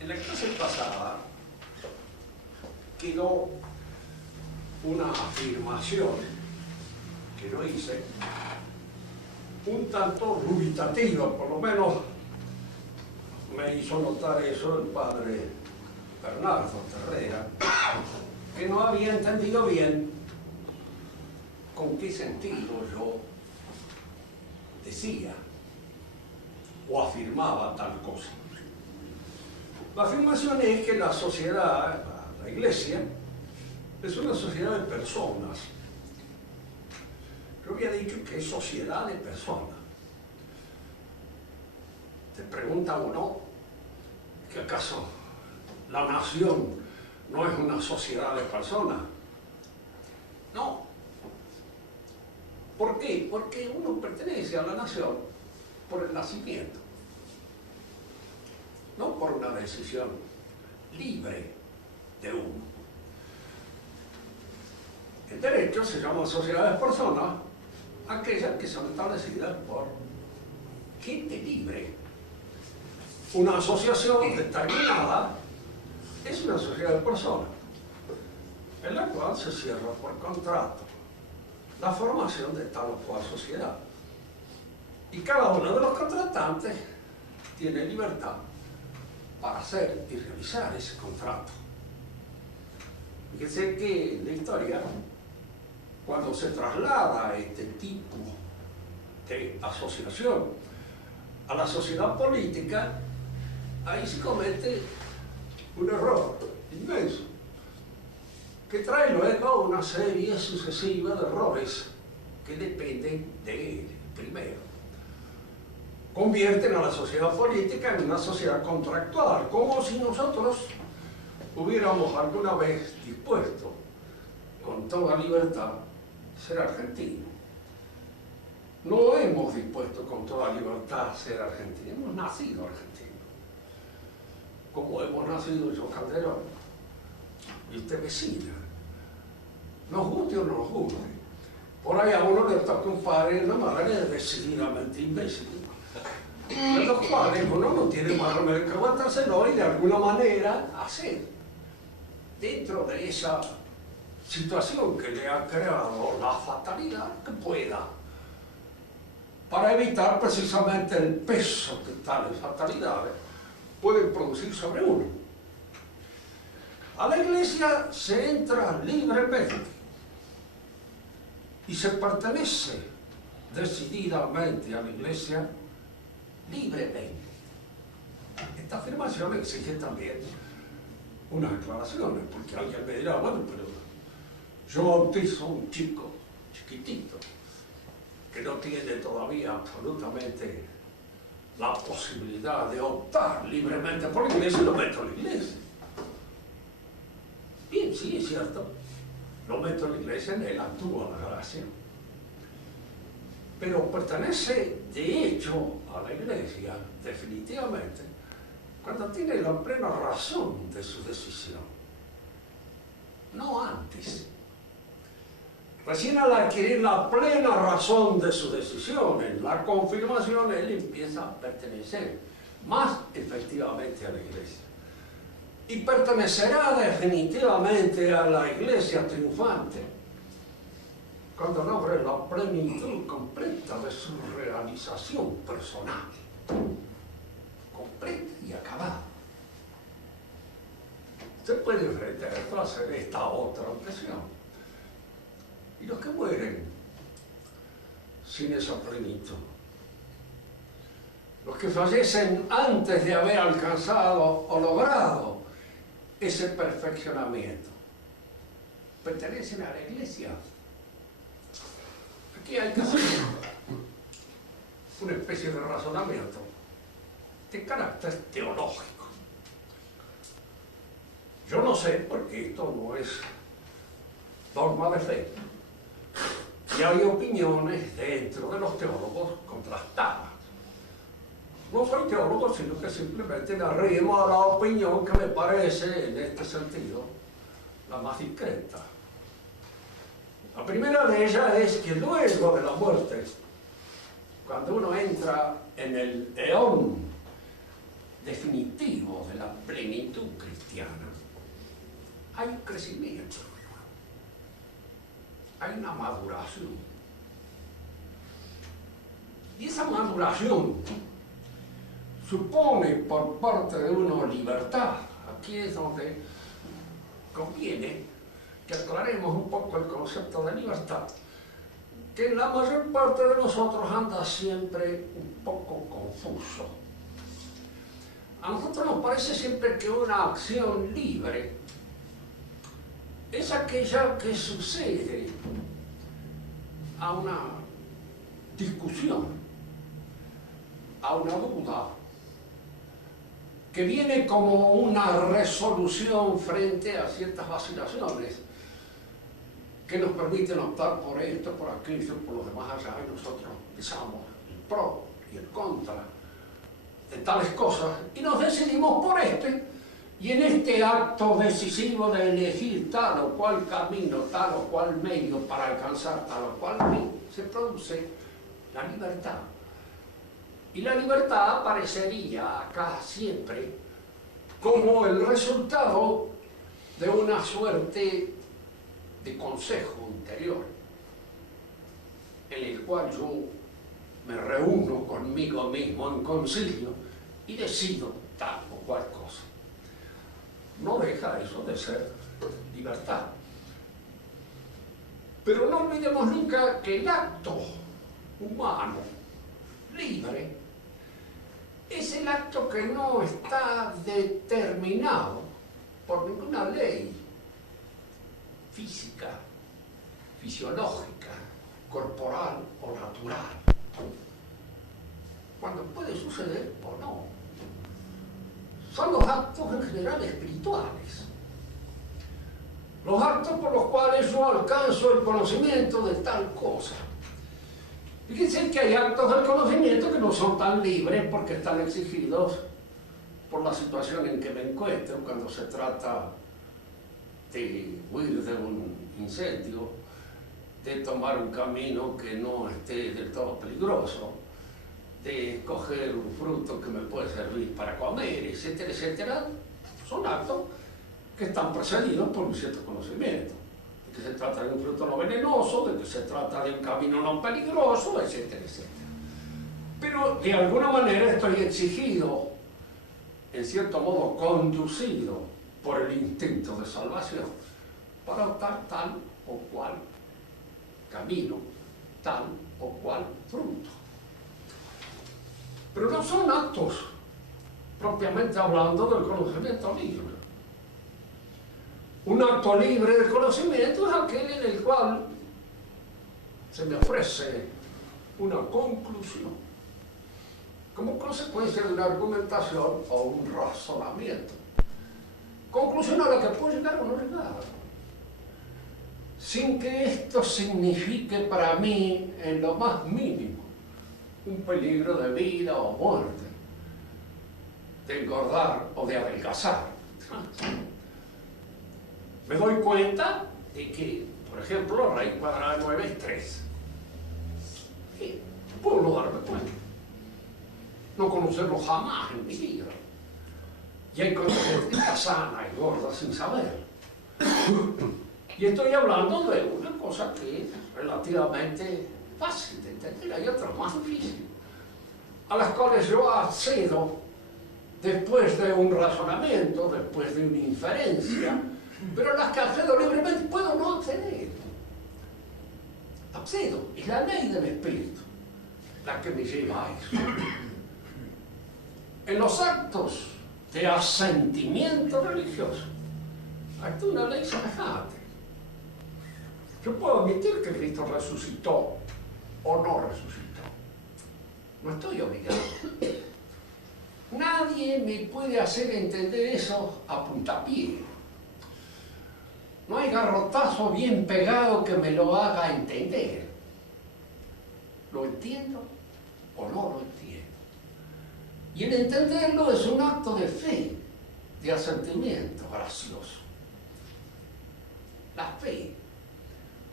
En la clase pasada quedó una afirmación que yo hice un tanto dubitativa, por lo menos me hizo notar eso el padre Bernardo Terrera, que no había entendido bien con qué sentido yo decía o afirmaba tal cosa. La afirmación es que la sociedad, la iglesia, es una sociedad de personas. Yo había dicho que es sociedad de personas. Te pregunta uno, ¿que acaso la nación no es una sociedad de personas? No. ¿Por qué? Porque uno pertenece a la nación por el nacimiento, no por una decisión libre de uno. En derecho se llaman sociedades de personas aquellas que son establecidas por gente libre. Una asociación determinada es una sociedad de personas, en la cual se cierra por contrato la formación de tal o cual sociedad. Y cada uno de los contratantes tiene libertad para hacer y realizar ese contrato. Fíjense que en la historia, cuando se traslada este tipo de asociación a la sociedad política, ahí se comete un error inmenso, que trae luego una serie sucesiva de errores que dependen de él. Primero, convierten a la sociedad política en una sociedad contractual, como si nosotros hubiéramos alguna vez dispuesto con toda libertad ser argentinos. No hemos dispuesto con toda libertad ser argentinos, hemos nacido argentinos, como hemos nacido yo Calderón y usted vecina. Nos guste o no nos guste. Por ahí a uno le toca un padre y una madre decididamente imbécil, de los cuales uno no tiene más remedio que aguantárselo y de alguna manera hacer dentro de esa situación que le ha creado la fatalidad que pueda, para evitar precisamente el peso que tales fatalidades pueden producir sobre uno. A la iglesia se entra libremente y se pertenece decididamente a la iglesia libremente. Esta afirmación exige también unas aclaraciones, porque alguien me dirá, bueno, pero yo bautizo a un chico chiquitito que no tiene todavía absolutamente la posibilidad de optar libremente por la iglesia y lo meto en la iglesia. Bien, sí, es cierto, lo meto en la iglesia, en él actúa la gracia, pero pertenece de hecho a la iglesia definitivamente cuando tiene la plena razón de su decisión, no antes. Recién al adquirir la plena razón de su decisión, en la confirmación, él empieza a pertenecer más efectivamente a la iglesia. Y pertenecerá definitivamente a la iglesia triunfante cuando logre la plenitud completa de su realización personal, completa y acabada. Usted puede enfrentar esto a hacer esta otra objeción. Y los que mueren sin esa plenitud, los que fallecen antes de haber alcanzado o logrado ese perfeccionamiento, pertenecen a la iglesia. Aquí hay que hacer una especie de razonamiento de carácter teológico. Yo no sé, porque esto no es dogma de fe, y hay opiniones dentro de los teólogos contrastadas. No soy teólogo, sino que simplemente me arrimo a la opinión que me parece, en este sentido, la más discreta. La primera de ellas es que luego de la muerte, cuando uno entra en el eón definitivo de la plenitud cristiana, hay un crecimiento, hay una maduración. Y esa maduración supone por parte de uno libertad. Aquí es donde conviene que aclaremos un poco el concepto de libertad, que la mayor parte de nosotros anda siempre un poco confuso. A nosotros nos parece siempre que una acción libre es aquella que sucede a una discusión, a una duda, que viene como una resolución frente a ciertas vacilaciones que nos permiten optar por esto, por aquello, por los demás allá, y nosotros pensamos el pro y el contra de tales cosas, y nos decidimos por este, y en este acto decisivo de elegir tal o cual camino, tal o cual medio para alcanzar tal o cual fin, se produce la libertad. Y la libertad aparecería acá siempre como el resultado de una suerte de consejo interior, en el cual yo me reúno conmigo mismo en concilio y decido tal o cual cosa. No deja eso de ser libertad. Pero no olvidemos nunca que el acto humano libre es el acto que no está determinado por ninguna ley física, fisiológica, corporal o natural, cuando puede suceder o no. Son los actos en general espirituales, los actos por los cuales yo alcanzo el conocimiento de tal cosa. Fíjense que hay actos del conocimiento que no son tan libres porque están exigidos por la situación en que me encuentro cuando se trata de huir de un incendio, de tomar un camino que no esté del todo peligroso, de coger un fruto que me puede servir para comer, etcétera, etcétera. Son actos que están precedidos por un cierto conocimiento. De que se trata de un fruto no venenoso, de que se trata de un camino no peligroso, etcétera, etcétera. Pero de alguna manera estoy exigido, en cierto modo conducido por el instinto de salvación, para optar tal o cual camino, tal o cual fruto. Pero no son actos propiamente hablando del conocimiento libre. Un acto libre de conocimiento es aquel en el cual se me ofrece una conclusión como consecuencia de una argumentación o un razonamiento. Conclusión a la que puedo llegar o no llegar, sin que esto signifique para mí en lo más mínimo un peligro de vida o muerte, de engordar o de adelgazar. Me doy cuenta de que, por ejemplo, raíz cuadrada de 9 es 3. Sí, puedo no darme cuenta, no conocerlo jamás en mi vida. Y hay cosas que está sana y gorda sin saber. Y estoy hablando de una cosa que es relativamente fácil de entender, hay otras más difíciles, a las cuales yo accedo después de un razonamiento, después de una inferencia, pero a las que accedo libremente puedo no acceder. Accedo, es la ley del espíritu la que me lleva a eso. En los actos de asentimiento religioso hay una ley semejante. Yo puedo admitir que Cristo resucitó o no resucitó. No estoy obligado. Nadie me puede hacer entender eso a puntapié. No hay garrotazo bien pegado que me lo haga entender. ¿Lo entiendo o no lo entiendo? Y el entenderlo es un acto de fe, de asentimiento gracioso. La fe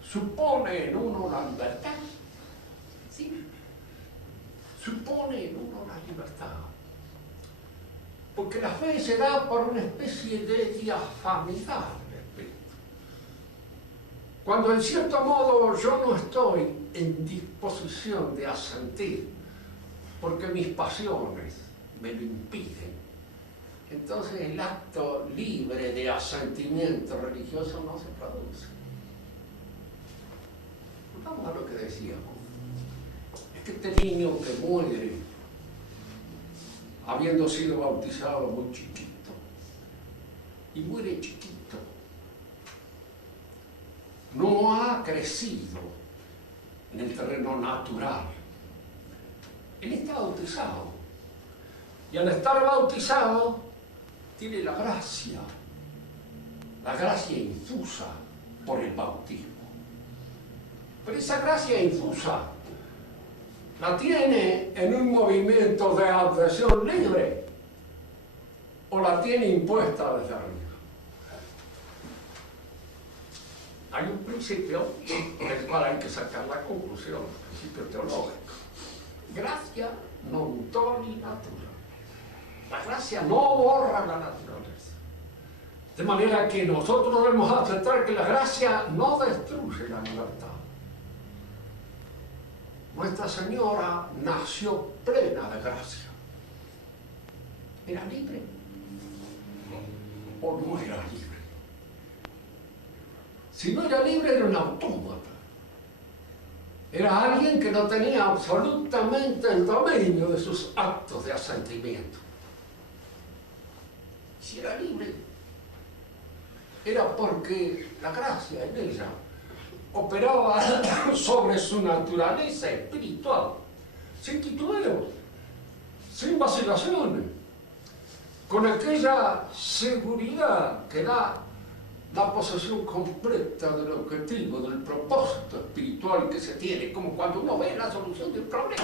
supone en uno la libertad, ¿sí? Supone en uno la libertad. Porque la fe se da por una especie de diafanidad del espíritu. Cuando en cierto modo yo no estoy en disposición de asentir, porque mis pasiones me lo impiden, entonces el acto libre de asentimiento religioso no se produce. Vamos a lo que decíamos. Es que este niño que muere, habiendo sido bautizado muy chiquito, y muere chiquito, no ha crecido en el terreno natural. Él está bautizado. Y al estar bautizado, tiene la gracia infusa por el bautismo. Pero esa gracia infusa la tiene en un movimiento de adhesión libre o la tiene impuesta desde arriba. Hay un principio del cual hay que sacar la conclusión, un principio teológico. Gracia non toli natura. La gracia no borra la naturaleza. De manera que nosotros debemos aceptar que la gracia no destruye la libertad. Nuestra Señora nació plena de gracia. ¿Era libre o no era libre? Si no era libre, era un autómata. Era alguien que no tenía absolutamente el dominio de sus actos de asentimiento. Si era libre, era porque la gracia en ella operaba sobre su naturaleza espiritual, sin titubeos, sin vacilaciones, con aquella seguridad que da la posesión completa del objetivo, del propósito espiritual que se tiene, como cuando uno ve la solución de un problema.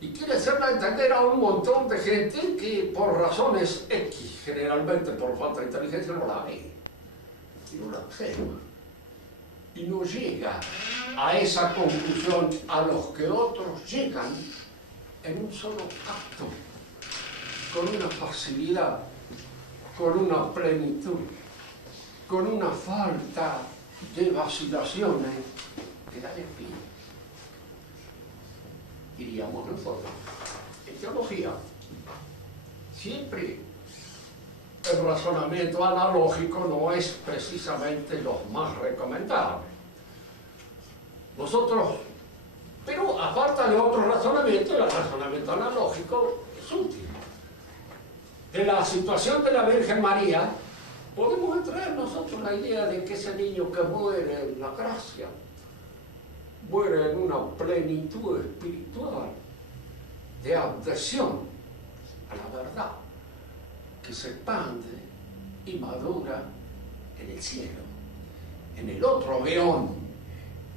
Y quiere hacerla entender a un montón de gente que por razones X, generalmente por falta de inteligencia, no la ve, y no la observa, y no llega a esa conclusión a los que otros llegan en un solo acto, con una facilidad, con una plenitud, con una falta de vacilaciones que da el espíritu. Diríamos nosotros, en teología, siempre el razonamiento analógico no es precisamente lo más recomendable. Nosotros, pero a falta de otro razonamiento, el razonamiento analógico es útil. De la situación de la Virgen María, podemos entrar nosotros la idea de que ese niño que muere en la gracia, muere en una plenitud espiritual de adhesión a la verdad, que se expande y madura en el cielo, en el otro Geón,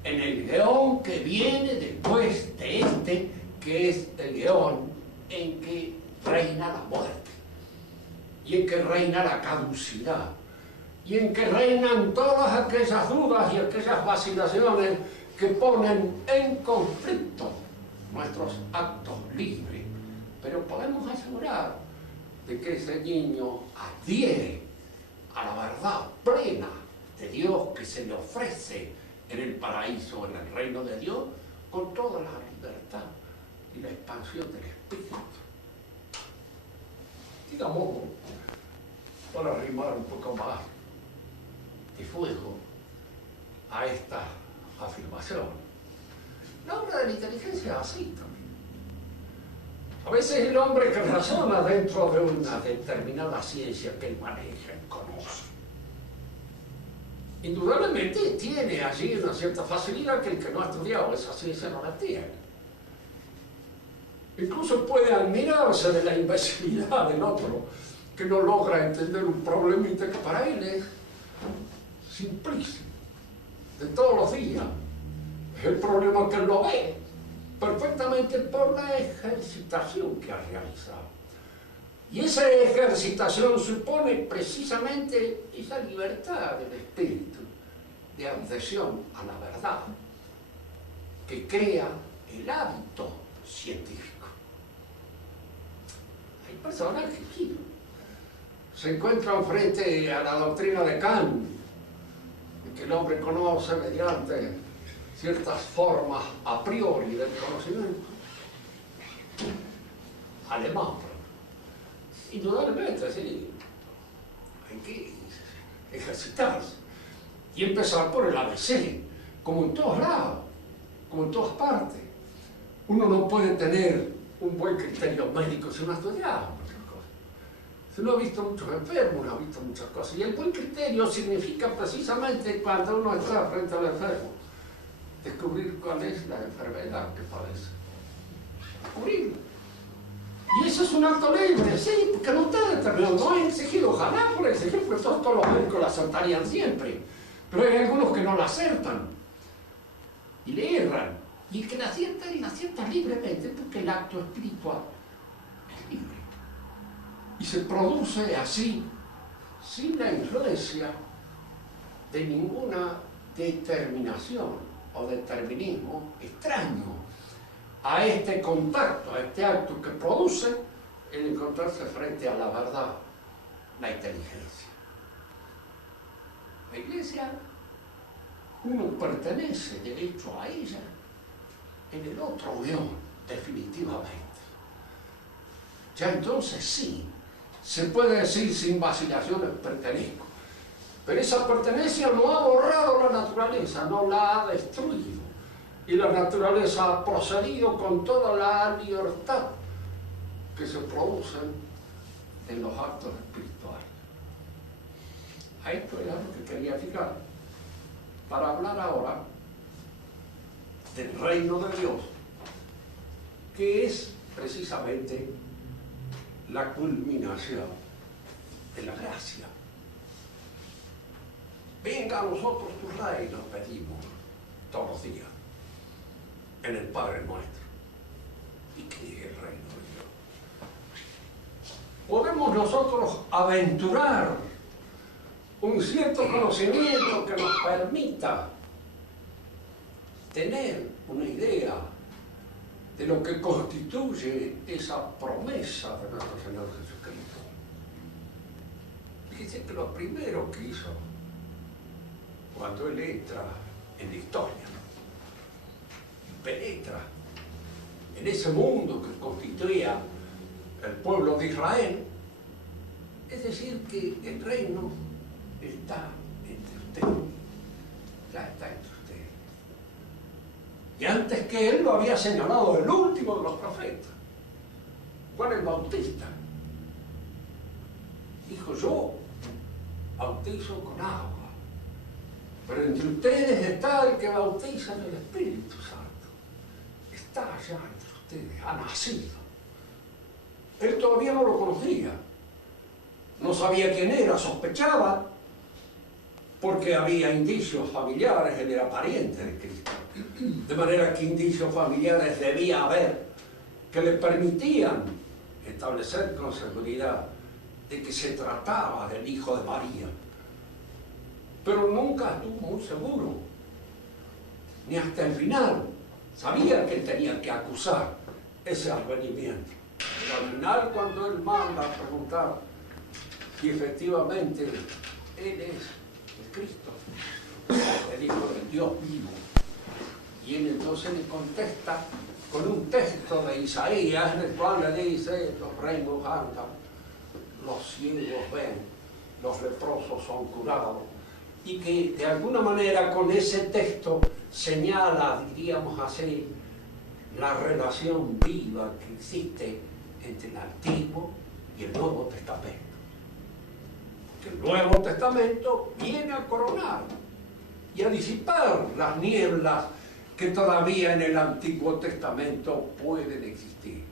en el Geón que viene después de este, que es el Geón en que reina la muerte, y en que reina la caducidad, y en que reinan todas aquellas dudas y aquellas vacilaciones que ponen en conflicto nuestros actos libres. Pero podemos asegurar de que ese niño adhiere a la verdad plena de Dios que se le ofrece en el paraíso, en el reino de Dios, con toda la libertad y la expansión del Espíritu. Digamos, para arrimar un poco más de fuego a esta afirmación, la obra de la inteligencia es así también. A veces el hombre que razona dentro de una determinada ciencia que él maneja y conoce, indudablemente tiene allí una cierta facilidad que el que no ha estudiado esa ciencia no la tiene. Incluso puede admirarse de la imbecilidad del otro que no logra entender un problemita que para él es simplísimo, de todos los días. Es el problema que él lo ve perfectamente por la ejercitación que ha realizado. Y esa ejercitación supone precisamente esa libertad del espíritu, de adhesión a la verdad, que crea el hábito científico. Hay personajes se encuentran frente a la doctrina de Kant, que el hombre conoce mediante ciertas formas a priori del conocimiento. Alemán, indudablemente, sí, hay que ejercitarse y empezar por el ABC, como en todos lados, como en todas partes. Uno no puede tener un buen criterio médico si no ha estudiado muchas cosas. Si no ha visto muchos enfermos, no ha visto muchas cosas. Y el buen criterio significa precisamente cuando uno está frente al enfermo, descubrir cuál es la enfermedad que padece. Descubrirlo. Y eso es un acto libre, sí, porque no está determinado, no es exigido, ojalá por exigir, porque todos los médicos la acertarían siempre. Pero hay algunos que no la acertan y le erran. Y el que la acierta libremente porque el acto espiritual es libre. Y se produce así, sin la influencia de ninguna determinación o determinismo extraño a este contacto, a este acto que produce el encontrarse frente a la verdad, la inteligencia. La Iglesia, uno pertenece de hecho a ella en el otro yo, definitivamente. Ya entonces sí, se puede decir sin vacilaciones pertenezco. Pero esa pertenencia no ha borrado la naturaleza, no la ha destruido. Y la naturaleza ha procedido con toda la libertad que se producen en los actos espirituales. A esto era lo que quería fijar, para hablar ahora del reino de Dios, que es precisamente la culminación de la gracia. Venga a nosotros tu reino, pedimos todos los días en el Padre Nuestro. ¿Y qué es el reino de Dios? Podemos nosotros aventurar un cierto conocimiento que nos permita tener una idea de lo que constituye esa promesa de nuestro Señor Jesucristo. Fíjense que lo primero que hizo cuando Él entra en la historia, penetra en ese mundo que constituía el pueblo de Israel, es decir, que el reino está entre ustedes, ya está entre ustedes. Y antes que Él lo había señalado el último de los profetas, Juan el Bautista, dijo: yo bautizo con agua, pero entre ustedes está el que bautiza en el Espíritu Santo. Está allá entre ustedes, ha nacido. Él todavía no lo conocía, no sabía quién era, sospechaba, porque había indicios familiares, él era pariente de Cristo. De manera que indicios familiares debía haber que le permitían establecer con seguridad de que se trataba del hijo de María. Pero nunca estuvo muy seguro, ni hasta el final. Sabía que él tenía que acusar ese advenimiento. Pero al final, cuando él manda a preguntar si efectivamente él es el Cristo, el Hijo del Dios vivo, y él entonces le contesta con un texto de Isaías en el cual le dice: los reinos andan, los ciegos ven, los leprosos son curados, y que de alguna manera con ese texto señala, diríamos así, la relación viva que existe entre el Antiguo y el Nuevo Testamento. Porque el Nuevo Testamento viene a coronar y a disipar las nieblas que todavía en el Antiguo Testamento pueden existir.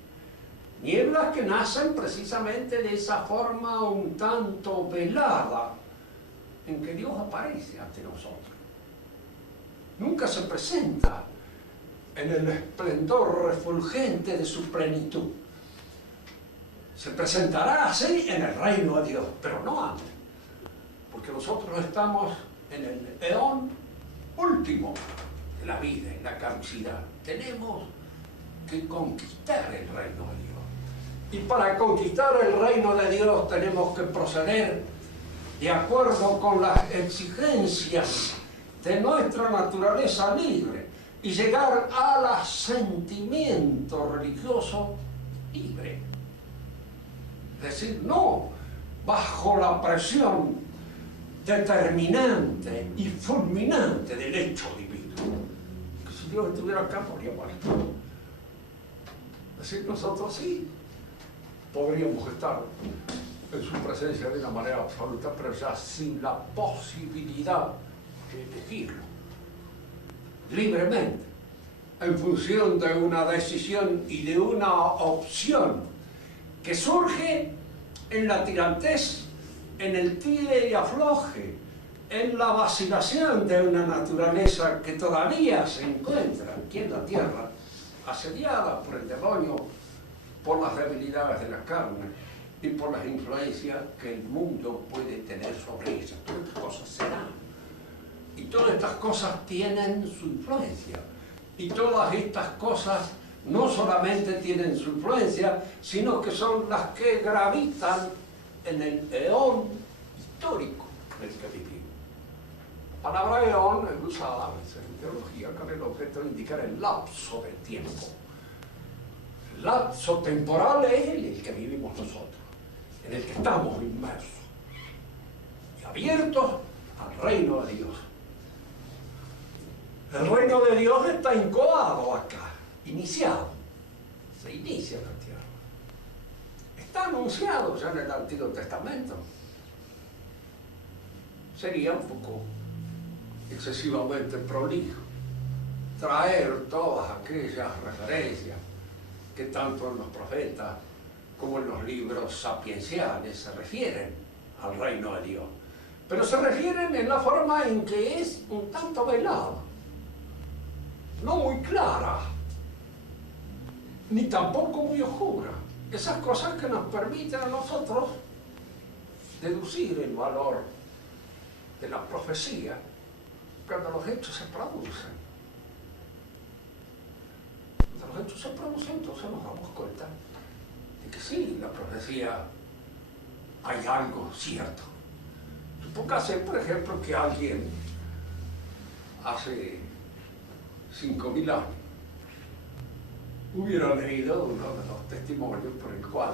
Nieblas que nacen precisamente de esa forma un tanto velada en que Dios aparece ante nosotros. Nunca se presenta en el esplendor refulgente de su plenitud. Se presentará así en el reino de Dios, pero no antes, porque nosotros estamos en el eón último de la vida, en la caducidad. Tenemos que conquistar el reino de Dios. Y para conquistar el reino de Dios tenemos que proceder de acuerdo con las exigencias de nuestra naturaleza libre y llegar al asentimiento religioso libre. Es decir, no bajo la presión determinante y fulminante del hecho divino. Que si Dios estuviera acá, podría muerto. Es decir, nosotros sí podríamos estar en su presencia de una manera absoluta, pero ya sin la posibilidad de elegirlo libremente, en función de una decisión y de una opción que surge en la tirantez, en el tire y afloje, en la vacilación de una naturaleza que todavía se encuentra aquí en la tierra, asediada por el demonio, por las debilidades de la carne y por las influencias que el mundo puede tener sobre ella. Todas estas cosas se dan. Y todas estas cosas tienen su influencia. Y todas estas cosas no solamente tienen su influencia, sino que son las que gravitan en el eón histórico en el que vivimos. La palabra eón es usada a veces en teología con el objeto de indicar el lapso del tiempo. El lapso temporal es el que vivimos nosotros, en el que estamos inmersos y abiertos al reino de Dios. El reino de Dios está incoado acá, iniciado, se inicia en la tierra. Está anunciado ya en el Antiguo Testamento. Sería un poco excesivamente prolijo traer todas aquellas referencias que tanto en los profetas como en los libros sapienciales se refieren al reino de Dios. Pero se refieren en la forma en que es un tanto velada, no muy clara, ni tampoco muy oscura. Esas cosas que nos permiten a nosotros deducir el valor de la profecía cuando los hechos se producen. Cuando los hechos se producen, entonces nos damos cuenta de que sí, la profecía hay algo cierto. Supóngase, por ejemplo, que alguien hace 5.000 años hubiera leído uno de los testimonios por el cual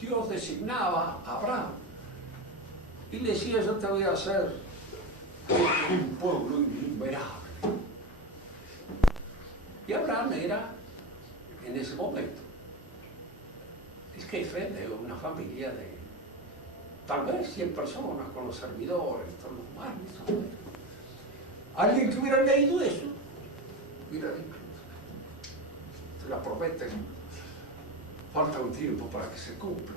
Dios designaba a Abraham y le decía: yo te voy a hacer un pueblo innumerable. Y Abraham era, en ese momento, el jefe de una familia de tal vez 100 personas, con los servidores, todos los humanos. Alguien que hubiera leído eso hubiera dicho: se la prometen, falta un tiempo para que se cumpla.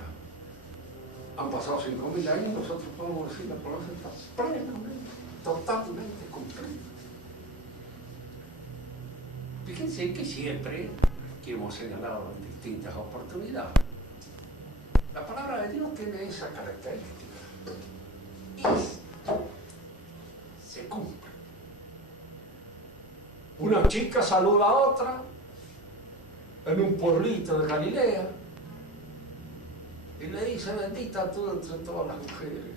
Han pasado 5.000 años y nosotros podemos decir: la promesa está plenamente, totalmente cumplida. Fíjense que siempre, que hemos señalado en distintas oportunidades, la palabra de Dios tiene esa característica. Se cumple. Una chica saluda a otra en un pueblito de Galilea y le dice: bendita tú entre todas las mujeres,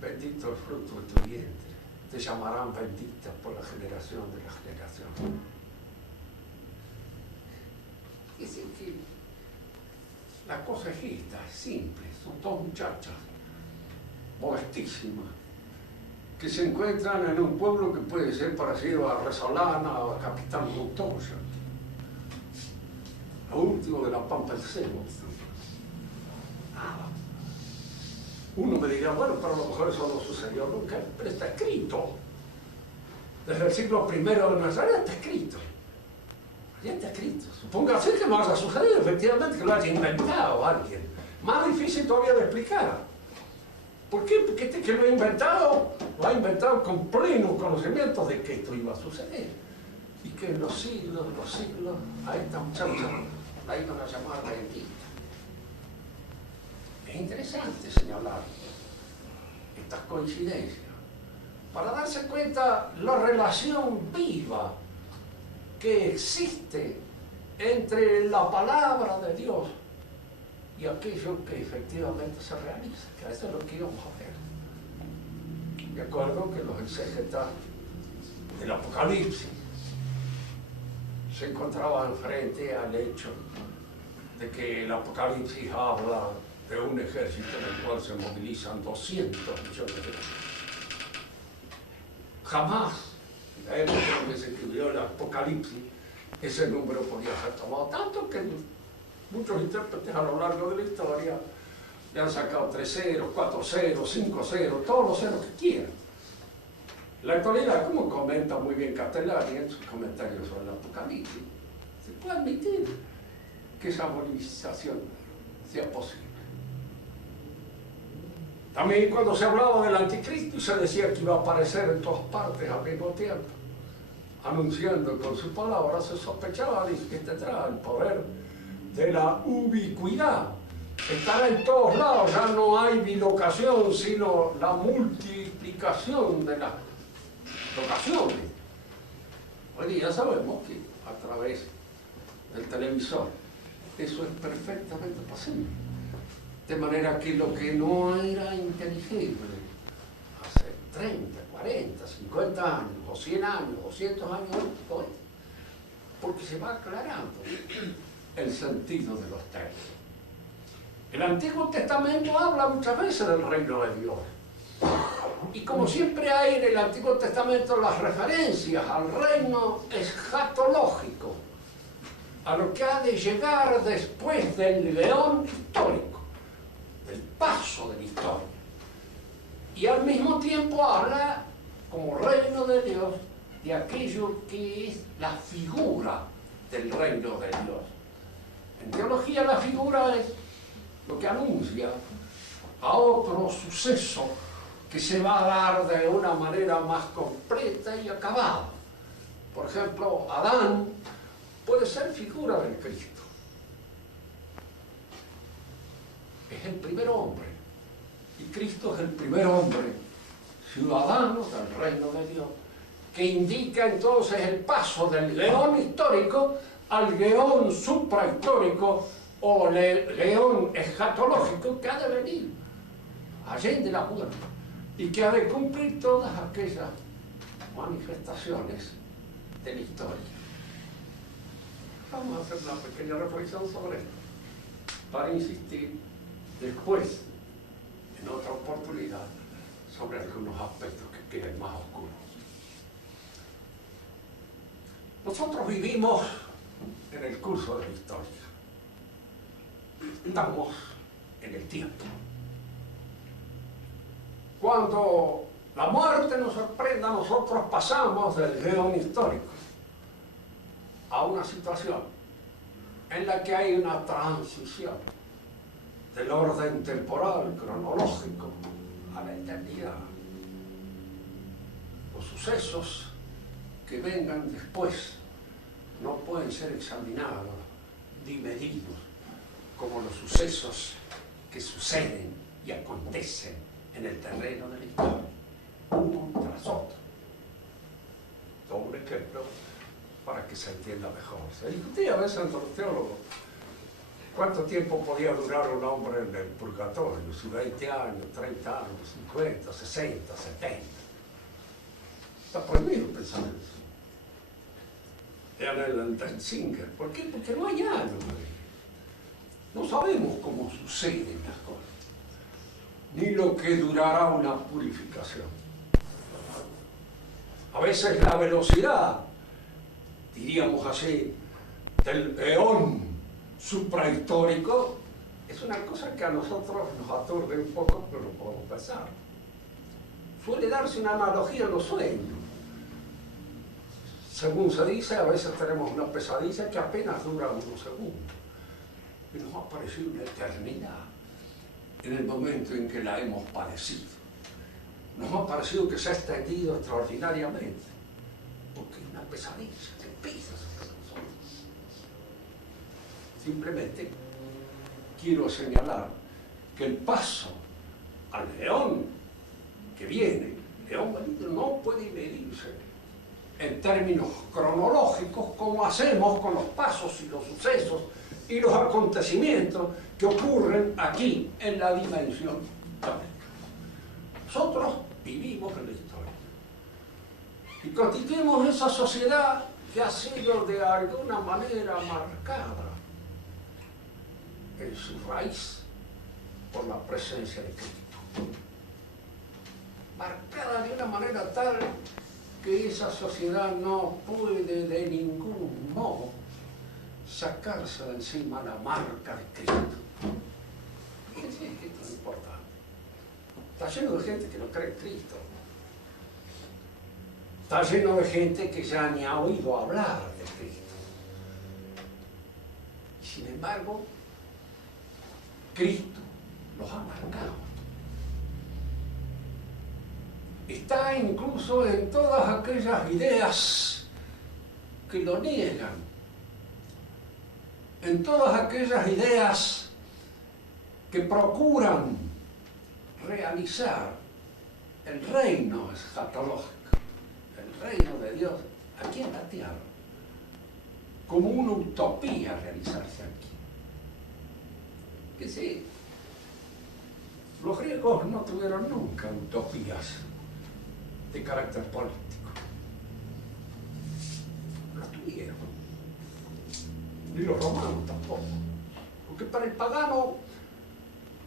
bendito el fruto de tu vientre, te llamarán bendita por la generación de la generación. Es decir, que la cosa es esta, es simple. Son dos muchachas modestísimas que se encuentran en un pueblo que puede ser parecido a Resolana o a Capitán Montoya, lo último de la Pampa del Cebo. Uno me dirá: bueno, pero a lo mejor eso no sucedió nunca, pero está escrito. Desde el siglo I de nuestra era está escrito. Ya está escrito. Supóngase que no haya sucedido, efectivamente, que lo haya inventado alguien. Más difícil todavía de explicar. ¿Por qué? Porque este que lo ha inventado con pleno conocimiento de que esto iba a suceder. Y que en los siglos, a esta muchacha la iban a llamar bendita. Es interesante señalar estas coincidencias para darse cuenta la relación viva que existe entre la palabra de Dios y aquello que efectivamente se realiza, que eso es lo que íbamos a ver. De acuerdo que los exégetas del Apocalipsis se encontraban frente al hecho de que el Apocalipsis habla de un ejército en el cual se movilizan 200 millones de hombres. Jamás, en la época en que se escribió el Apocalipsis, ese número podía ser tomado, tanto que muchos intérpretes a lo largo de la historia le han sacado 3 ceros, 4 ceros, 5 ceros, todos los ceros que quieran. En la actualidad, como comenta muy bien Castellani en sus comentarios sobre el Apocalipsis, se puede admitir que esa movilización sea posible. También cuando se hablaba del anticristo y se decía que iba a aparecer en todas partes al mismo tiempo, anunciando con su palabra, se sospechaba de que tendrá el poder de la ubicuidad. Estará en todos lados, ya no hay bilocación, sino la multiplicación de las locaciones. Hoy día sabemos que a través del televisor eso es perfectamente posible. De manera que lo que no era inteligible hace 30, 40, 50 años, o 100 años, o 200 años, hoy, porque se va aclarando el sentido de los textos. El Antiguo Testamento habla muchas veces del reino de Dios. Y como siempre hay en el Antiguo Testamento las referencias al reino escatológico, a lo que ha de llegar después del león histórico, del paso de la historia. Y al mismo tiempo habla, como reino de Dios, de aquello que es la figura del reino de Dios. En teología la figura es lo que anuncia a otro suceso que se va a dar de una manera más completa y acabada. Por ejemplo, Adán puede ser figura del Cristo. Es el primer hombre. Y Cristo es el primer hombre, ciudadano del reino de Dios, que indica entonces el paso del león histórico al león suprahistórico o león escatológico que ha de venir allende la muerte y que ha de cumplir todas aquellas manifestaciones de la historia. Vamos a hacer una pequeña reflexión sobre esto para insistir después, en otra oportunidad, sobre algunos aspectos que queden más oscuros. Nosotros vivimos en el curso de la historia. Estamos en el tiempo. Cuando la muerte nos sorprenda, nosotros pasamos del león histórico a una situación en la que hay una transición del orden temporal, cronológico, a la eternidad. Los sucesos que vengan después no pueden ser examinados ni medidos como los sucesos que suceden y acontecen en el terreno de la historia, uno tras otro. Tomo un ejemplo para que se entienda mejor. Se discutía a veces entre los teólogos cuánto tiempo podía durar un hombre en el purgatorio, si 20 años, 30 años, 50, 60, 70. Está prohibido pensar eso. Era el Denzinger. ¿Por qué? Porque no hay años. No sabemos cómo suceden las cosas, ni lo que durará una purificación. A veces la velocidad, diríamos así, del león suprahistórico es una cosa que a nosotros nos aturde un poco, pero no podemos pensar. Suele darse una analogía en los sueños. Según se dice, a veces tenemos una pesadilla que apenas dura unos segundos. Y nos ha parecido una eternidad en el momento en que la hemos padecido. Nos ha parecido que se ha extendido extraordinariamente, porque es una pesadilla que pesa sobre nosotros. Simplemente quiero señalar que el paso al león que viene, león valido, no puede medirse en términos cronológicos, como hacemos con los pasos y los sucesos y los acontecimientos que ocurren aquí en la dimensión histórica. Nosotros vivimos en la historia y constituimos esa sociedad que ha sido de alguna manera marcada en su raíz por la presencia de Cristo. Marcada de una manera tal que esa sociedad no puede de ningún modo sacarse de encima la marca de Cristo. Fíjense que esto es importante. Está lleno de gente que no cree en Cristo. Está lleno de gente que ya ni ha oído hablar de Cristo. Y sin embargo, Cristo los ha marcado. Está incluso en todas aquellas ideas que lo niegan, en todas aquellas ideas que procuran realizar el reino escatológico, el reino de Dios aquí en la tierra, como una utopía realizarse aquí. Que sí, los griegos no tuvieron nunca utopías de carácter político. No las tuvieron. Ni los romanos tampoco. Porque para el pagano,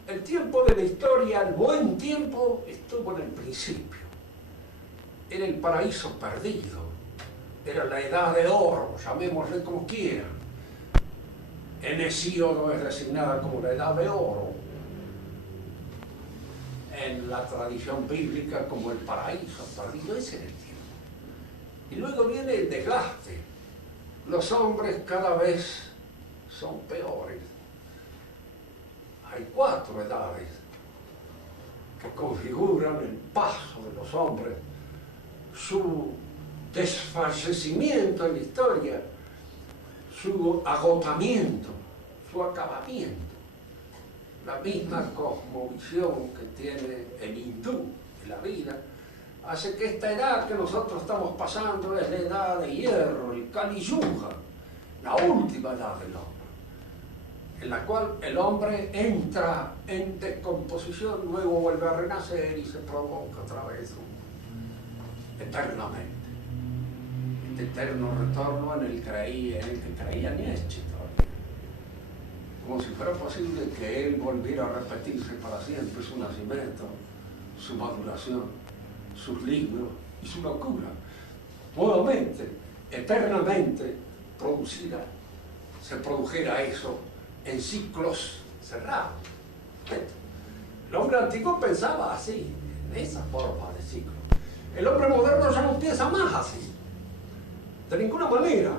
el tiempo de la historia, el buen tiempo, estuvo en el principio. Era el paraíso perdido. Era la edad de oro, llamémosle como quieran. En Hesíodo es designada como la edad de oro. En la tradición bíblica como el paraíso perdido, ese era el tiempo. Y luego viene el desgaste. Los hombres cada vez son peores. Hay 4 edades que configuran el paso de los hombres, su desfallecimiento en la historia, su agotamiento, su acabamiento. La misma cosmovisión que tiene el hindú de la vida hace que esta edad que nosotros estamos pasando es la edad de hierro, el Kali Yuga, la última edad del hombre, en la cual el hombre entra en descomposición, luego vuelve a renacer y se provoca otra vez eternamente. Este eterno retorno en el que creía Nietzsche todavía. Como si fuera posible que él volviera a repetirse para siempre su nacimiento, su maduración, sus libros y su locura. Nuevamente, eternamente se produjera eso en ciclos cerrados. El hombre antiguo pensaba así, en esa forma de ciclo. El hombre moderno ya no piensa más así, de ninguna manera.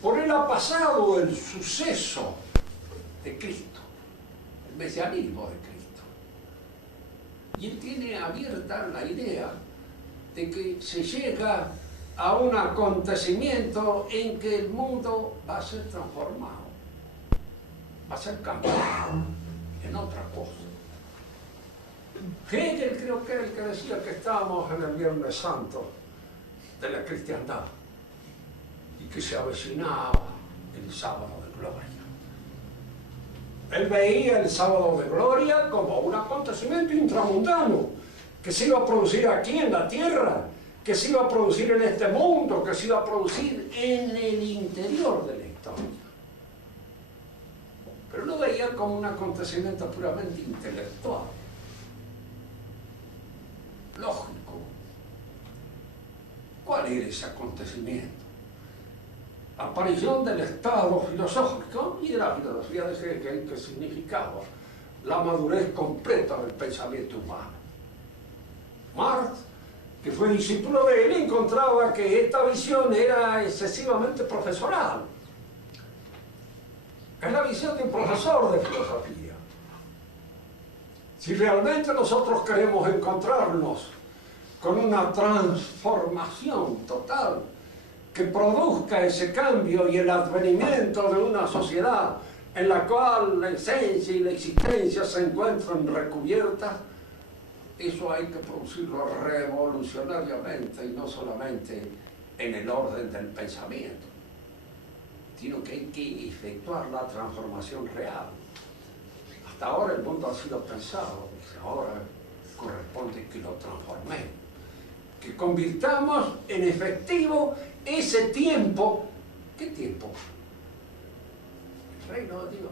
Por él ha pasado el suceso de Cristo, el mesianismo de Cristo. Y él tiene abierta la idea de que se llega a un acontecimiento en que el mundo va a ser transformado, va a ser cambiado en otra cosa. Hegel creo que era el que decía que estábamos en el Viernes Santo de la cristiandad y que se avecinaba el sábado de gloria. Él veía el sábado de gloria como un acontecimiento intramundano que se iba a producir aquí en la tierra, que se iba a producir en este mundo, que se iba a producir en el interior de la historia. Pero lo veía como un acontecimiento puramente intelectual, lógico. ¿Cuál era ese acontecimiento? La aparición del estado filosófico y de la filosofía de Hegel, que significaba la madurez completa del pensamiento humano. Marx, que fue discípulo de él, encontraba que esta visión era excesivamente profesoral. Es la visión de un profesor de filosofía. Si realmente nosotros queremos encontrarnos con una transformación total que produzca ese cambio y el advenimiento de una sociedad en la cual la esencia y la existencia se encuentran recubiertas, eso hay que producirlo revolucionariamente y no solamente en el orden del pensamiento, sino que hay que efectuar la transformación real. Hasta ahora el mundo ha sido pensado, ahora corresponde que lo transformemos, que convirtamos en efectivo ese tiempo. ¿Qué tiempo? El reino de Dios.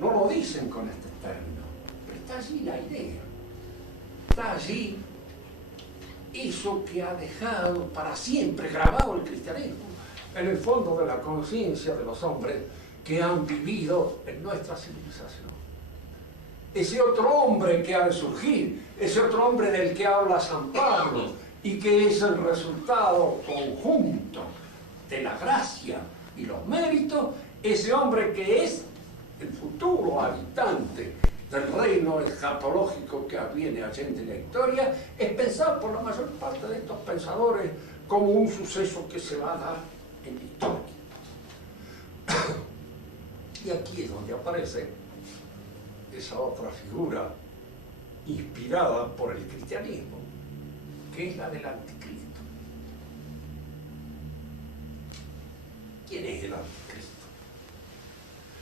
No lo dicen con este término, pero está allí la idea. Está allí eso que ha dejado para siempre grabado el cristianismo en el fondo de la conciencia de los hombres que han vivido en nuestra civilización. Ese otro hombre que ha de surgir, ese otro hombre del que habla San Pablo y que es el resultado conjunto de la gracia y los méritos, ese hombre que es el futuro habitante del reino escatológico que viene allende la historia, es pensado por la mayor parte de estos pensadores como un suceso que se va a dar en la historia. Y aquí es donde aparece esa otra figura inspirada por el cristianismo, que es la del anticristo. ¿Quién es el anticristo?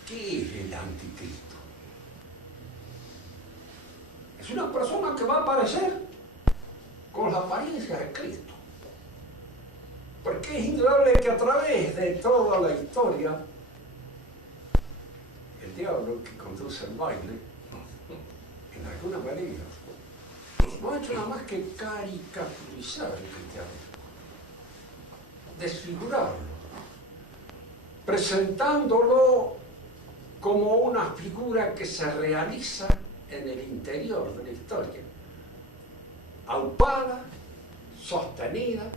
¿Qué es el anticristo? Es una persona que va a aparecer con la apariencia de Cristo. Porque es indudable que a través de toda la historia, el diablo que conduce el baile, en alguna manera, no ha hecho nada más que caricaturizar el cristianismo, desfigurarlo, presentándolo como una figura que se realiza en el interior de la historia, aupada, sostenida,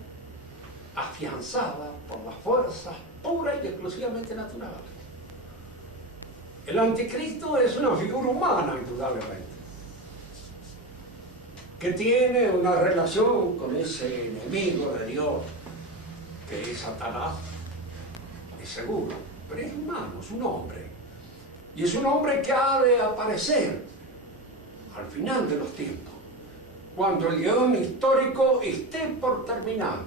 afianzada por las fuerzas puras y exclusivamente naturales. El anticristo es una figura humana, indudablemente, que tiene una relación con ese enemigo de Dios, que es Satanás, es seguro, pero es humano, es un hombre. Y es un hombre que ha de aparecer al final de los tiempos, cuando el guión histórico esté por terminar,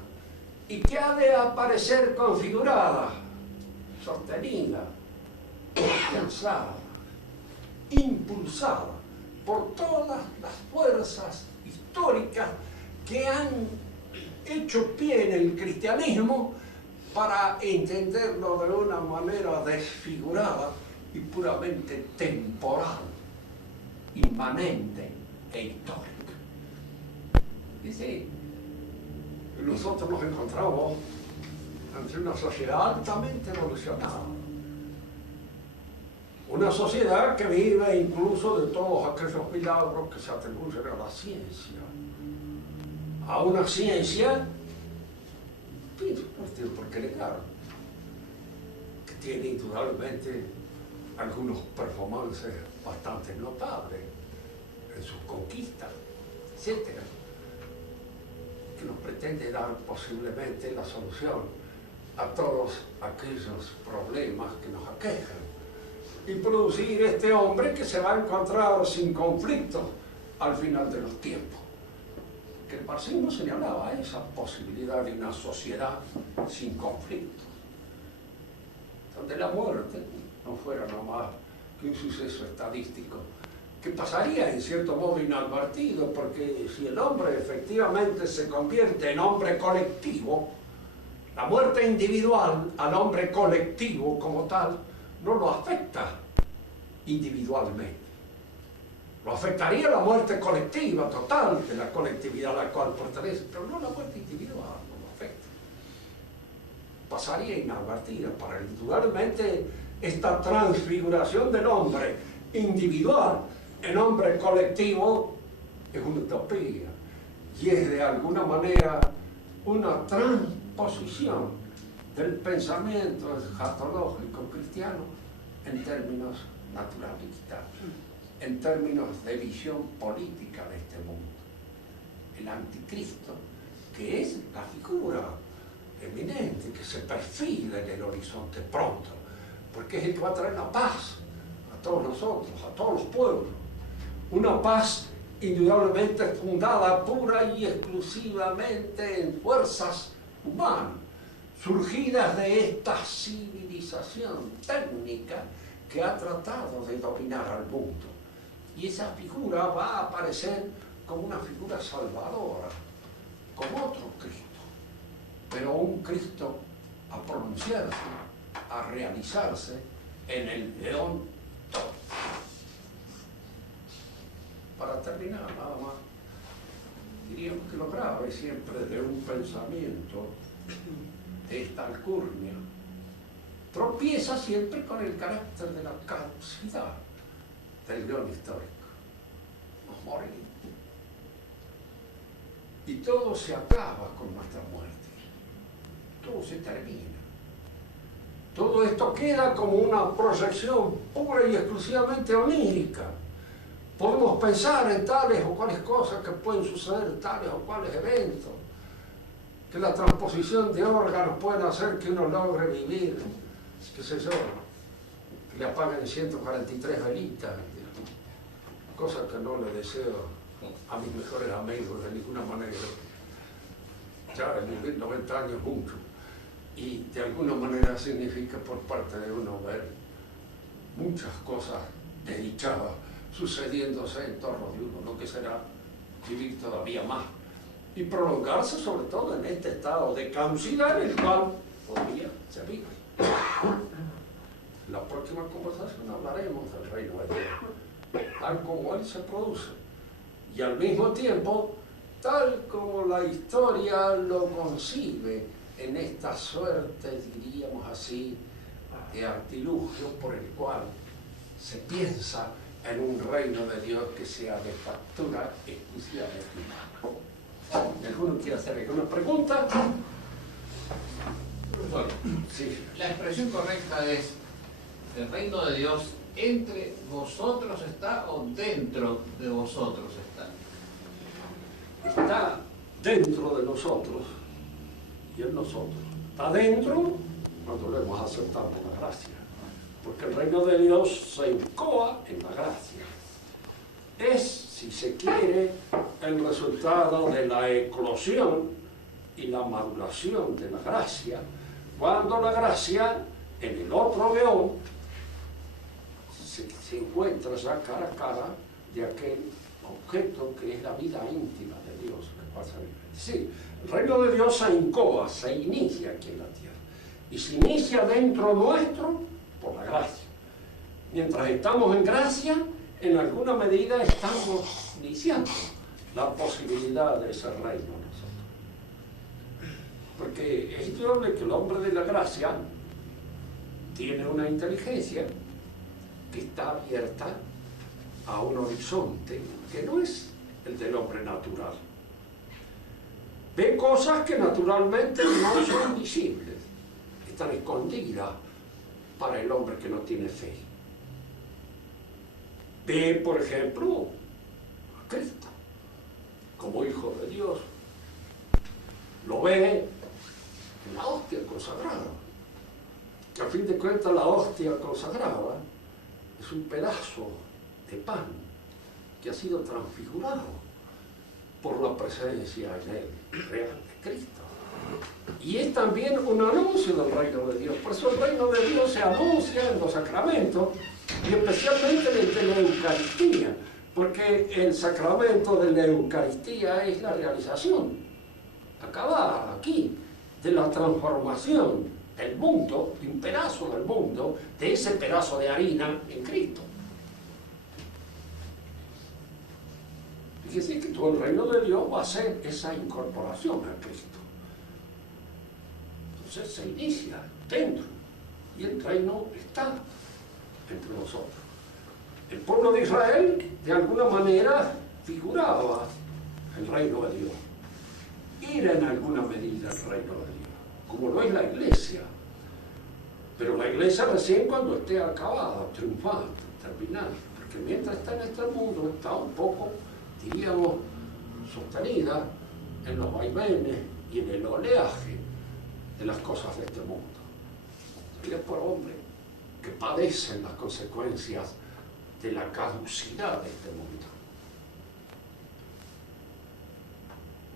y que ha de aparecer configurada, sostenida, afianzada, impulsada por todas las fuerzas históricas que han hecho pie en el cristianismo para entenderlo de una manera desfigurada y puramente temporal, inmanente e histórica. Dice, nosotros nos encontramos ante una sociedad altamente evolucionada. Una sociedad que vive incluso de todos aquellos milagros que se atribuyen a la ciencia. A una ciencia, no tiene por qué negar, que tiene indudablemente algunos performances bastante notables en sus conquistas, etc., que nos pretende dar posiblemente la solución a todos aquellos problemas que nos aquejan y producir este hombre que se va a encontrar sin conflictos al final de los tiempos. Que el marxismo señalaba esa posibilidad de una sociedad sin conflictos, donde la muerte no fuera nomás que un suceso estadístico que pasaría en cierto modo inadvertido, porque si el hombre efectivamente se convierte en hombre colectivo, la muerte individual al hombre colectivo como tal no lo afecta individualmente. Lo afectaría la muerte colectiva total de la colectividad a la cual pertenece, pero no la muerte individual, no lo afecta. Pasaría inadvertida. Para indudablemente esta transfiguración del hombre individual en hombre colectivo es una utopía y es de alguna manera una transposición del pensamiento escatológico cristiano en términos naturalistas, en términos de visión política de este mundo. El anticristo, que es la figura eminente que se perfila en el horizonte pronto, porque es el que va a traer la paz a todos nosotros, a todos los pueblos, una paz indudablemente fundada pura y exclusivamente en fuerzas humanas, surgidas de esta civilización técnica que ha tratado de dominar al mundo. Y esa figura va a aparecer como una figura salvadora, como otro Cristo, pero un Cristo a pronunciarse, a realizarse en el león todo. Para terminar, nada más, diríamos que lo grave siempre de un pensamiento de esta alcurnia tropieza siempre con el carácter de la caducidad del león histórico. Nos morimos. Y todo se acaba con nuestra muerte. Todo se termina. Todo esto queda como una proyección pura y exclusivamente onírica. Podemos pensar en tales o cuales cosas que pueden suceder, tales o cuales eventos, que la transposición de órganos puede hacer que uno logre vivir, qué sé yo, que le apaguen 143 velitas, cosas que no le deseo a mis mejores amigos de ninguna manera. Ya vivir 90 años mucho, y de alguna manera significa por parte de uno ver muchas cosas desdichadas sucediéndose en torno de uno, lo que será vivir todavía más y prolongarse sobre todo en este estado de caducidad en el cual todavía se vive. En la próxima conversación hablaremos del reino de Dios, tal como él se produce, y al mismo tiempo tal como la historia lo concibe en esta suerte, diríamos así, de artilugio por el cual se piensa en un reino de Dios que sea de factura exclusivamente humana. ¿Alguno quiere hacer alguna pregunta? Profesor, Sí. la expresión correcta es: ¿el reino de Dios entre vosotros está o dentro de vosotros está? Está dentro de nosotros y en nosotros. Está dentro cuando lo hemos aceptado por la gracia, porque el reino de Dios se incoa en la gracia. Es, si se quiere, el resultado de la eclosión y la maduración de la gracia, cuando la gracia en el otro león se encuentra ya cara a cara de aquel objeto que es la vida íntima de Dios que pasa a vivir. Es decir, el reino de Dios se incoa, se inicia aquí en la tierra, y se inicia dentro nuestro por la gracia. Mientras estamos en gracia, en alguna medida estamos iniciando la posibilidad de ese reino nosotros. Porque es indudable que el hombre de la gracia tiene una inteligencia que está abierta a un horizonte que no es el del hombre natural. Ve cosas que naturalmente no son visibles, están escondidas para el hombre que no tiene fe. Ve, por ejemplo, a Cristo como Hijo de Dios. Lo ve en la hostia consagrada, que a fin de cuentas la hostia consagrada es un pedazo de pan que ha sido transfigurado por la presencia en él real de Cristo. Y es también un anuncio del reino de Dios. Por eso el reino de Dios se anuncia en los sacramentos, y especialmente desde la Eucaristía, porque el sacramento de la Eucaristía es la realización acabada aquí de la transformación del mundo, de un pedazo del mundo, de ese pedazo de harina en Cristo. Fíjese que todo el reino de Dios va a ser esa incorporación a Cristo. Entonces se inicia dentro, y el reino está entre nosotros. El pueblo de Israel, de alguna manera, figuraba el reino de Dios. Era en alguna medida el reino de Dios, como lo es la iglesia. Pero la iglesia recién cuando esté acabada, triunfante, terminada, porque mientras está en este mundo está un poco, diríamos, sostenida en los vaivenes y en el oleaje de las cosas de este mundo. Y es por hombre que padecen las consecuencias de la caducidad de este mundo.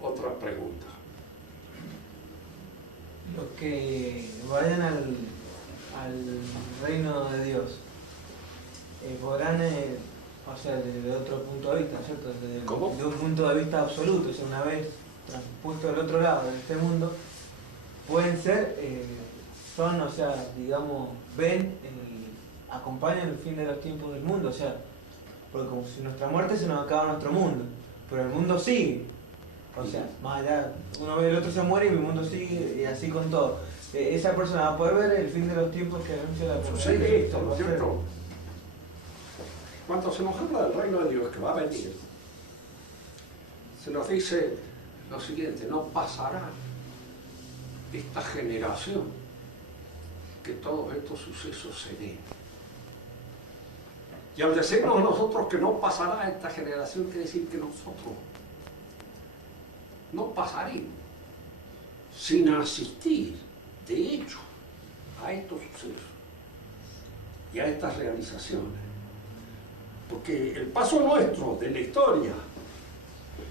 Otra pregunta. Los que vayan al reino de Dios podrán, o sea, desde otro punto de vista, ¿cierto? ¿Cómo? De un punto de vista absoluto, o sea, una vez transpuesto al otro lado de este mundo, pueden ser, son, o sea, digamos, ven, acompañan el fin de los tiempos del mundo, o sea, porque como si nuestra muerte se nos acaba nuestro mundo, pero el mundo sigue. O sea, más allá, uno ve el otro se muere y mi mundo sigue, y así con todo. Esa persona va a poder ver el fin de los tiempos que anuncia la persona. Sucede esto, ¿no es cierto? Cuando se nos habla del reino de Dios que va a venir, se nos dice lo siguiente: no pasará esta generación que todos estos sucesos se den. Y al decirnos a nosotros que no pasará esta generación, quiere decir que nosotros no pasaremos sin asistir, de hecho, a estos sucesos y a estas realizaciones. Porque el paso nuestro de la historia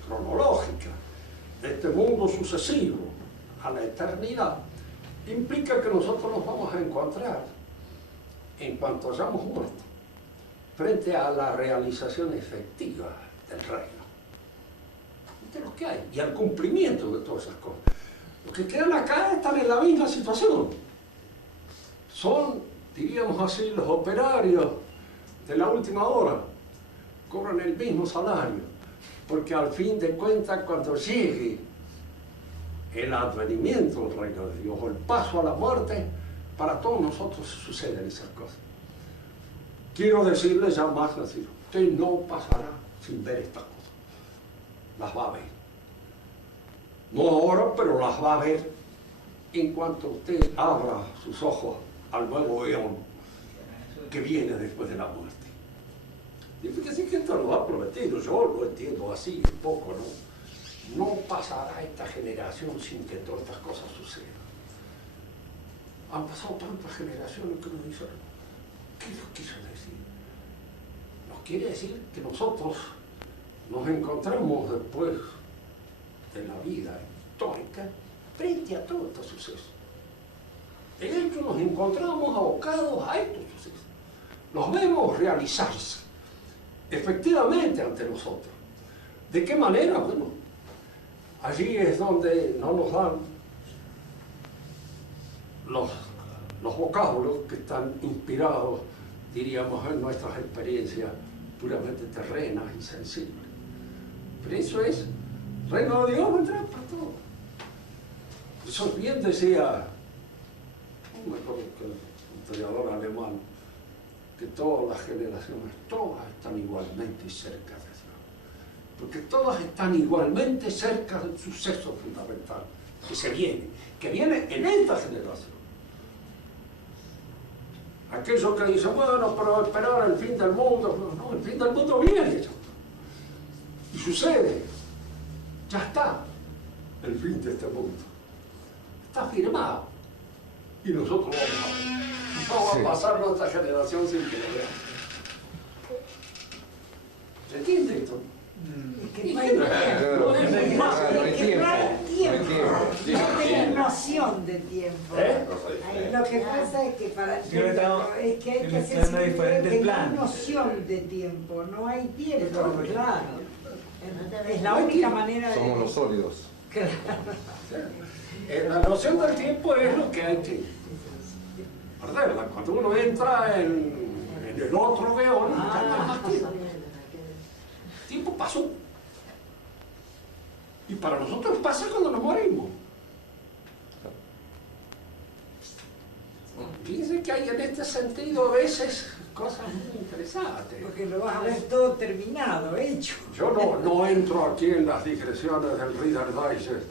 cronológica de este mundo sucesivo a la eternidad implica que nosotros nos vamos a encontrar, en cuanto hayamos muerto, frente a la realización efectiva del reino, de lo que hay, y al cumplimiento de todas esas cosas. Los que quedan acá están en la misma situación. Son, diríamos así, los operarios de la última hora. Cobran el mismo salario, porque al fin de cuentas, cuando llegue el advenimiento del reino de Dios o el paso a la muerte, para todos nosotros suceden esas cosas. Quiero decirles ya más así: usted no pasará sin ver estas cosas. Las va a ver. No ahora, pero las va a ver en cuanto usted abra sus ojos al nuevo eón que viene después de la muerte. Y fíjese que esto lo ha prometido, yo lo entiendo así un poco, ¿no? No pasará esta generación sin que todas estas cosas sucedan. Han pasado tantas generaciones que uno dice: ¿qué nos quiso decir? Nos quiere decir que nosotros nos encontramos después de la vida histórica frente a todos estos sucesos. De hecho, nos encontramos abocados a estos sucesos. Los vemos realizarse efectivamente ante nosotros. ¿De qué manera? Bueno, allí es donde no nos dan los vocablos que están inspirados, diríamos, en nuestras experiencias puramente terrenas y sensibles. Pero eso es, el reino de Dios vendrá para todo. Eso bien decía, no me acuerdo que un historiador alemán, que todas las generaciones, todas están igualmente cerca de Dios. Porque todas están igualmente cerca del suceso fundamental que viene en esta generación. Aquellos que dicen: bueno, pero esperar el fin del mundo. No, el fin del mundo viene. Y sucede. Ya está el fin de este mundo. Está firmado. Y nosotros vamos a ver. No va a pasar nuestra generación sin que lo vean. ¿Se entiende esto? Es que no hay tiempo. Es que no hay tiempo. No tenés noción de tiempo. Lo que pasa es que para el tiempo es que hay que hacer que no hay noción de tiempo. No hay tiempo, claro. Es la única manera de... Somos los sólidos. Claro. La noción del tiempo es lo que hay que perderla. Cuando uno entra en el otro veón, ya no hay más tiempo. El tiempo pasó. Y para nosotros pasa cuando nos morimos. Fíjense que hay en este sentido a veces cosas muy interesantes. Porque lo vas a ver todo terminado, hecho. Yo no entro aquí en las digresiones del Reader Digest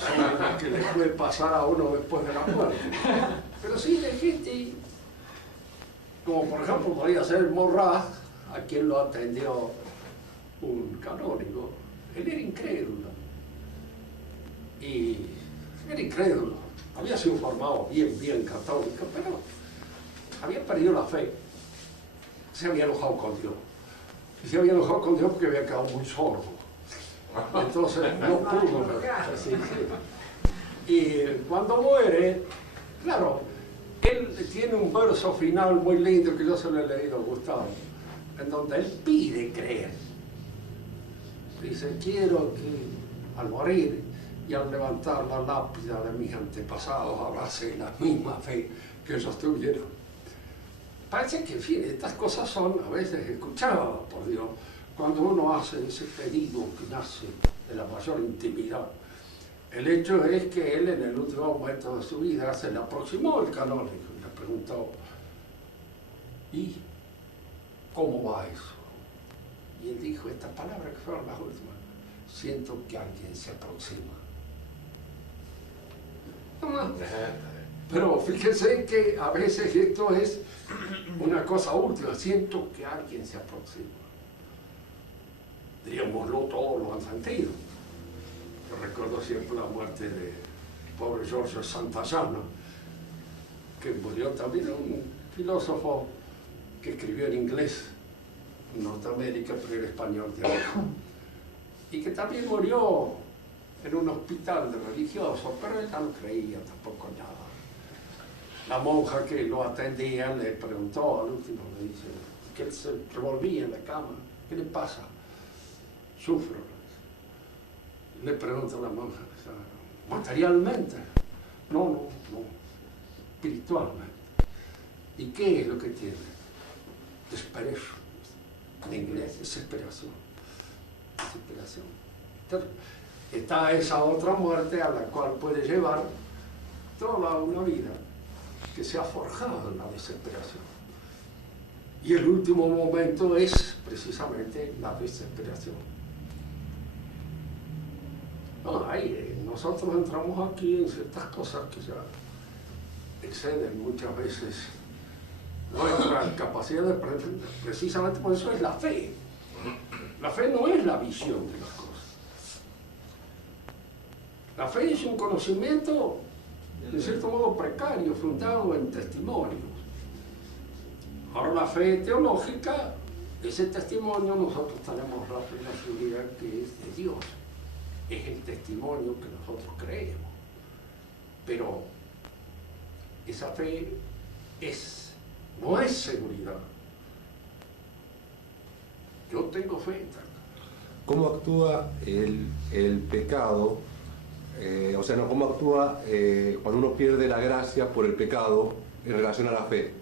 sobre lo que le puede pasar a uno después de la muerte. Pero sí de gente, como por ejemplo podría ser Morraz, a quien lo atendió un canónigo. Él era incrédulo. Y era incrédulo. Había sido formado bien católico, pero había perdido la fe. Se había enojado con Dios. Y se había enojado con Dios porque había quedado muy sordo. Entonces no pudo. Sí, sí. Y cuando muere, claro, él tiene un verso final muy lindo que yo se lo he leído a Gustavo, en donde él pide creer. Dice, quiero que al morir y al levantar la lápida de mis antepasados abrace la misma fe que ellos tuvieron. Parece que, en fin, estas cosas son a veces escuchadas por Dios cuando uno hace ese pedido que nace de la mayor intimidad. El hecho es que él en el último momento de su vida se le aproximó el canónigo y le preguntó, ¿y cómo va eso? Y él dijo estas palabras que fueron las últimas, siento que alguien se aproxima. No más. Pero fíjense que a veces esto es una cosa última, siento que alguien se aproxima. Diríamoslo, todos lo han sentido. Yo recuerdo siempre la muerte de pobre George Santayana, que murió también, un filósofo que escribió en inglés en Norteamérica, pero era español de origen, y que también murió en un hospital de religiosos, pero él no creía tampoco nada. La monja que lo atendía le preguntó al último, le dice, que él se revolvía en la cama, ¿qué le pasa? Sufro. Le pregunta a la monja, ¿materialmente? No, espiritualmente. ¿Y qué es lo que tiene? Desperation. En inglés, desesperación. Desesperación. Entonces, está esa otra muerte a la cual puede llevar toda una vida que se ha forjado en la desesperación. Y el último momento es precisamente la desesperación. No, nosotros entramos aquí en ciertas cosas que ya exceden muchas veces nuestra capacidad de precisamente por eso es la fe. La fe no es la visión de las cosas. La fe es un conocimiento, de cierto modo, precario, fundado en testimonios. Ahora la fe teológica, ese testimonio nosotros tenemos la plena seguridad que es de Dios. Es el testimonio que nosotros creemos. Pero esa fe no es seguridad. Yo tengo fe. ¿Cómo actúa el pecado? O sea, ¿cómo actúa cuando uno pierde la gracia por el pecado en relación a la fe?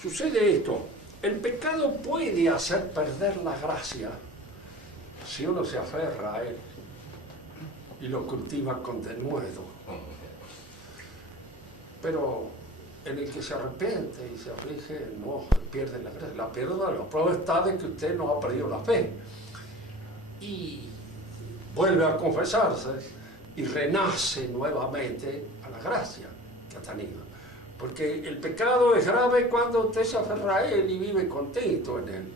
Sucede esto. El pecado puede hacer perder la gracia si uno se aferra a él y lo cultiva con denuedo. Pero en el que se arrepiente y se aflige, no pierde la gracia. La pierde, la prueba está de que usted no ha perdido la fe. Y vuelve a confesarse y renace nuevamente a la gracia que ha tenido. Porque el pecado es grave cuando usted se aferra a él y vive contento en él.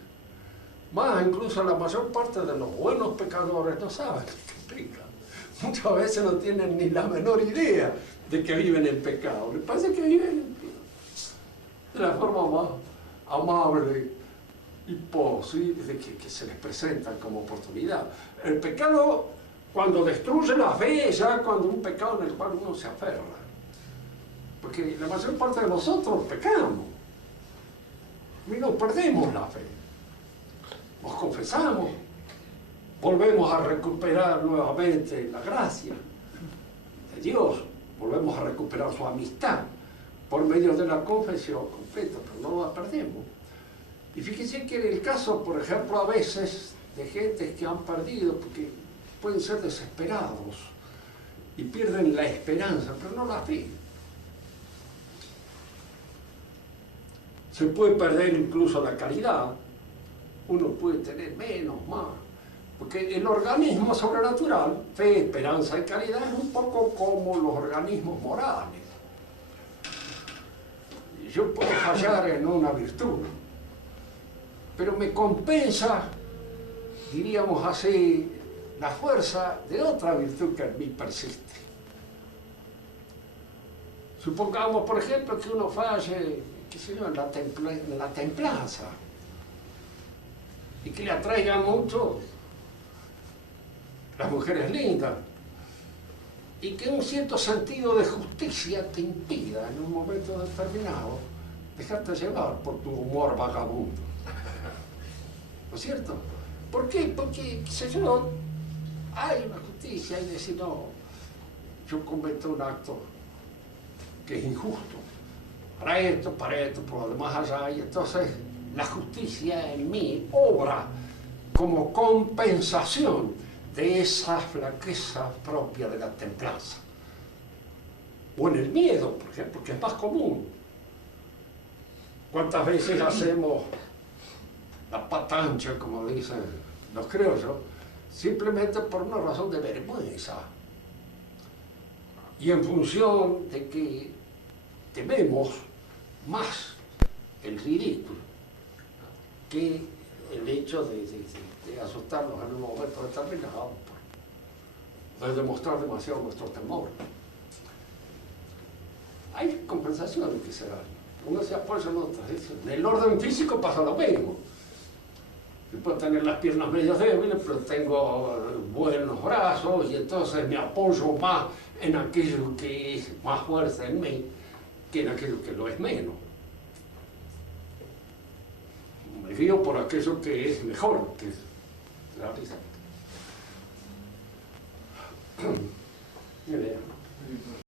Más, incluso la mayor parte de los buenos pecadores no saben que pecan. Muchas veces no tienen ni la menor idea de que viven el pecado. Les parece que viven de la forma más amable y posible que se les presenta como oportunidad. El pecado, cuando destruye la fe, es ya cuando un pecado en el cual uno se aferra. Porque la mayor parte de nosotros pecamos y nos perdemos la fe. Nos confesamos, volvemos a recuperar nuevamente la gracia de Dios, volvemos a recuperar su amistad por medio de la confesión completa, pero no la perdemos. Y fíjense que en el caso, por ejemplo, a veces de gente que han perdido, porque pueden ser desesperados y pierden la esperanza, pero no la fe. Se puede perder incluso la caridad. Uno puede tener menos, más. Porque el organismo sobrenatural, fe, esperanza y caridad, es un poco como los organismos morales. Yo puedo fallar en una virtud, pero me compensa, diríamos así, la fuerza de otra virtud que en mí persiste. Supongamos, por ejemplo, que uno falle, qué sé yo, en la templanza. y que le atraigan mucho las mujeres lindas, y que un cierto sentido de justicia te impida en un momento determinado dejarte llevar por tu humor vagabundo. ¿No es cierto? ¿Por qué? Porque, qué sé yo, hay una justicia y decir, no, yo cometo un acto que es injusto, para esto, por lo demás allá, y entonces la justicia en mí obra como compensación de esa flaqueza propia de la templanza. O en el miedo, por ejemplo, que es más común. ¿Cuántas veces hacemos la patancha, como dicen los criollos, simplemente por una razón de vergüenza? Y en función de que tememos más el ridículo que el hecho de asustarnos en un momento determinado, de demostrar demasiado nuestro temor. Hay compensaciones que se dan. Uno se apoya en otras. En el orden físico pasa lo mismo. Yo puedo tener las piernas medio débiles, pero tengo buenos brazos y entonces me apoyo más en aquello que es más fuerte en mí que en aquello que lo es menos. Me guío por aquello que es mejor, que es la risa. Ni idea.